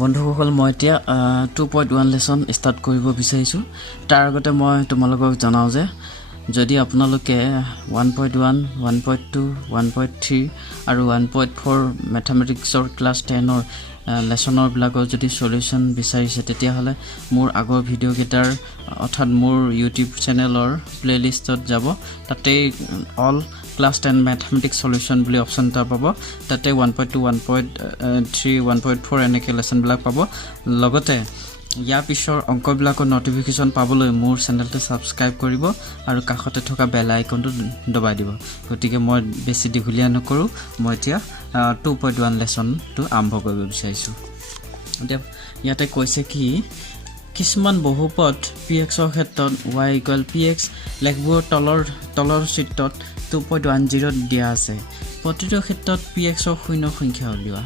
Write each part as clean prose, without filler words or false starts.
বন্ধুসকল মই এতিয়া 2.1 লেসন স্টাৰ্ট কৰিব বিচাৰিছো তাৰ আগতে মই তোমালোকক জনাও যে যদি আপোনালোকে 1.1 1.2 1.3 আৰু 1.4 ম্যাথমেটিক্সৰ ক্লাস 10 ৰ লেসনৰ বিলাকৰ যদি সলিউশন বিচাৰিছে তেতিয়া হলে মোৰ আগৰ ভিডিও কেটাৰ অৰ্থাৎ মোৰ ইউটিউব চেনেলৰ প্লেলিষ্টত যাব তাতে অল ক্লাস 10 mathematics solution বুলি অপশন টা পাব তাতে 1.2 1.3 1.4 এনেকে লেসন বিলাক পাব লগতে ইয়া পিছৰ অংক বিলাকৰ নোটিফিকেশন পাবলৈ মোৰ চেনেলটো সাবস্ক্ৰাইব কৰিব আৰু কাষতে থকা বেল আইকনটো দবাই দিব গতিকে মই বেছি দীঘলীয়া নকৰো মই এতিয়া 2.1 লেসনটো আৰম্ভ কৰিব বিচাৰিছো এতিয়া ইয়াতে কৈছে কি কিছুমান বহুপদ px ৰ ক্ষেত্ৰত y = px লেখবোৰ তলৰ চিত্ৰত 2.10 দিয়া আছে প্ৰতিটো ক্ষেত্ৰত px ৰ শূন্য সংখ্যা উলিওৱা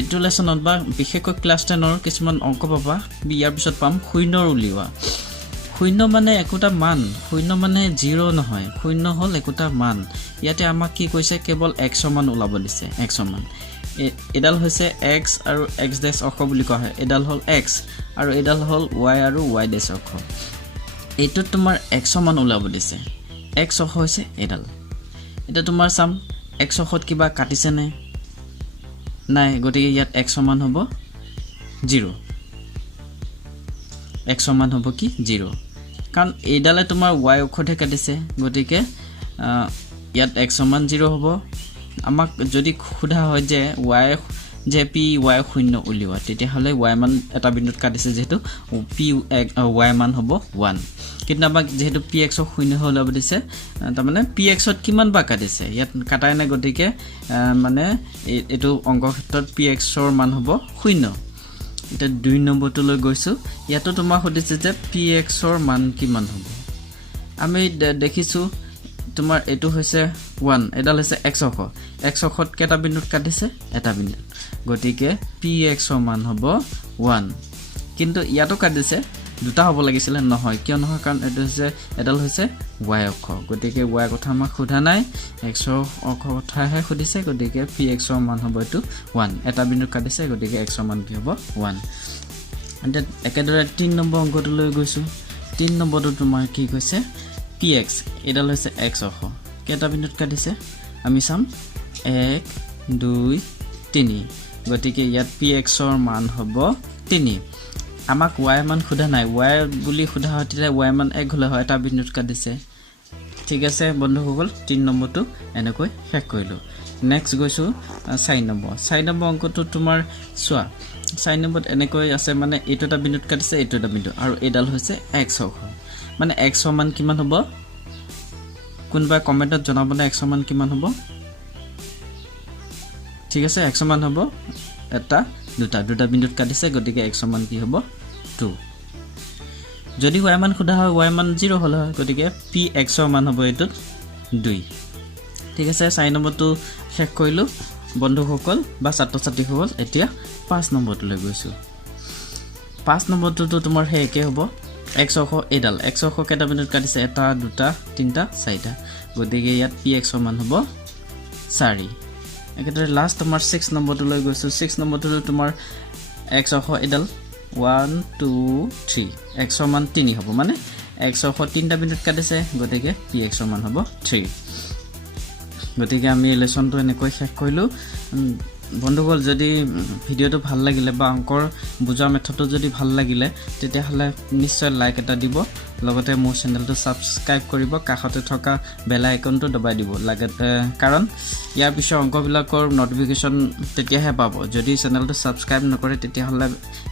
এটো লেসনত বা বিশেষকৈ ক্লাস 10 ৰ কিছুমান অংক পাবা ইয়াৰ পিছত পাম শূন্যৰ উলিওৱা শূন্য মানে একোটা মান শূন্য মানে 0 নহয় শূন্য হল একোটা মান ইয়াতে আমাক কি কৈছে কেৱল x সমান ওলাব দিছে x সমান এডাল হৈছে x আৰু x ডেশ অক্ষ বুলি কোৱা হয় এডাল হল x আৰু এডাল হল y আৰু y ডেশ অক্ষ এইটো তোমাৰ x সমান ওলাব দিছে x অক্ষ হৈছে এডাল এটা তোমাৰ সাম x অক্ষত কিবা কাটিছে নে নাই গতিকে ইয়াত x সমান হ'ব 0 x সমান হ'ব কি 0 কাৰণ এইডালে তোমাৰ y অক্ষতে কাটিছে গতিকে ইয়াত x সমান 0 হ'ব আমাক যদি খুদা হয় যে y যে p y শূন্য উলিওৱা তেতিয়া হলে y মান এটা বিন্দুত কাটিছে যেহেতু p y মান হ'ব 1 কিন্তু আমাক যেহেতু px শূন্য হলব দিছে তাৰ মানে px ত কিমান বা কাটিছে ইয়াত কাটাই না গতিকে মানে এটো অংক ক্ষেত্ৰত px ৰ মান হ'ব 0 এটা 2 নম্বৰটো লৈ গৈছো ইয়াতো তোমাক সুধিছে যে px ৰ মান কিমান হ'ব আমি দেখিছো তোমাৰ এটো হৈছে 1 এডাল হৈছে x অক্ষত কেটা বিন্দুত কাটিছে এটা বিন্দু গতিকে px ৰ মান হ'ব 1 কিন্তু ইয়াতো কাটিছে দুটা হ'ব লাগিছিল নহয় কিয় নহয় কাৰণ এটো হৈছে এডাল হৈছে y অক্ষ গতিকে y কথা আমাক খুধা নাই x অক্ষ কথাহে খুদিছে গতিকে px ৰ মান হ'ব এটো 1 এটা বিন্দু কাটিছে গতিকে x ৰ মান কি হ'ব 1 এতিয়া একেদৰে 3 নম্বৰ অংকটো লৈ গৈছো 3 নম্বৰটো তোমাৰ কি কৈছে px এডাল হৈছে x অক্ষ কেটা বিন্দুত কাটিছে আমি চাম 1 2 3 গতিকে ইয়াত px ৰ মান হ'ব 3 আমাক y মান খুদা নাই y বুলি খুদা হতিলে y মান 1 হলে হয় এটা বিন্দুত কাটিছে ঠিক আছে বন্ধুসকল 3 নম্বৰটো এনেকৈ শেষ কৰিলো নেক্সট গৈছো 4 নম্বৰ অংকটো তোমাৰ চোৱা 4 নম্বৰত এনেকৈ আছে মানে এইটো এটা বিন্দুত কাটিছে এইটো এটা বিন্দু আৰু এডাল হৈছে x অক্ষ মানে x সমান কিমান হ'ব কোনবা কমেন্টত জনাবনে x সমান কিমান হ'ব ঠিক আছে x সমান হ'ব এটা দুটা বিন্দুত কাটিছে গতিকে x সমান কি হ'ব 2 যদি y মান খুদা হয় y মান 0 হল হয় গতিকে px ৰ মান হ'ব এটো 2 ঠিক আছে 4 নম্বৰটো শেষ কৰিলো বন্ধুসকল বা ছাত্ৰ-ছাত্ৰীসকল এতিয়া 5 নম্বৰটো লৈ গৈছো 5 নম্বৰটো তোমাৰ হে একে হ'ব x অক্ষ এডাল x অক্ষ কেটা বিন্দুত কাটিছে এটা দুটা তিনটা চাৰিটা গতিকে ইয়াত px ৰ মান হ'ব 4 একেদৰে লাষ্ট তোমাৰ 6 নম্বৰটো লৈ গৈছো 6 নম্বৰটো তোমাৰ x অক্ষ এডাল 1 2 3 x ৰ মান 3 হ'ব মানে x অক্ষ তিনটা বিন্দুত কাটিছে গতিকে px ৰ মান হ'ব 3 গতিকে আমি লেসনটো এনেকৈ শেষ কৰিলো বন্ধুসকল যদি ভিডিওটো ভাল লাগিলে বা অংকৰ বুজা মেথডটো যদি ভাল লাগিলে তেতিয়া হলে নিশ্চয় লাইক এটা দিব লগতে মোৰ চেনেলটো সাবস্ক্ৰাইব কৰিব কাষতে থকা বেল আইকনটো দবাই দিব লাগে কাৰণ ইয়াৰ পিছৰ অংকবিলাকৰ নোটিফিকেশন তেতিয়াহে পাব যদি চেনেলটো সাবস্ক্ৰাইব নকৰে তেতিয়া হলে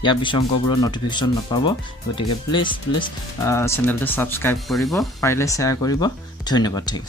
ইয়াৰ পিছৰ অংকবোৰৰ নোটিফিকেশন নাপাব গতিকে প্লিজ চেনেলটো সাবস্ক্ৰাইব কৰিব পাৰিলে শেয়াৰ কৰিব ধন্যবাদ ঠিক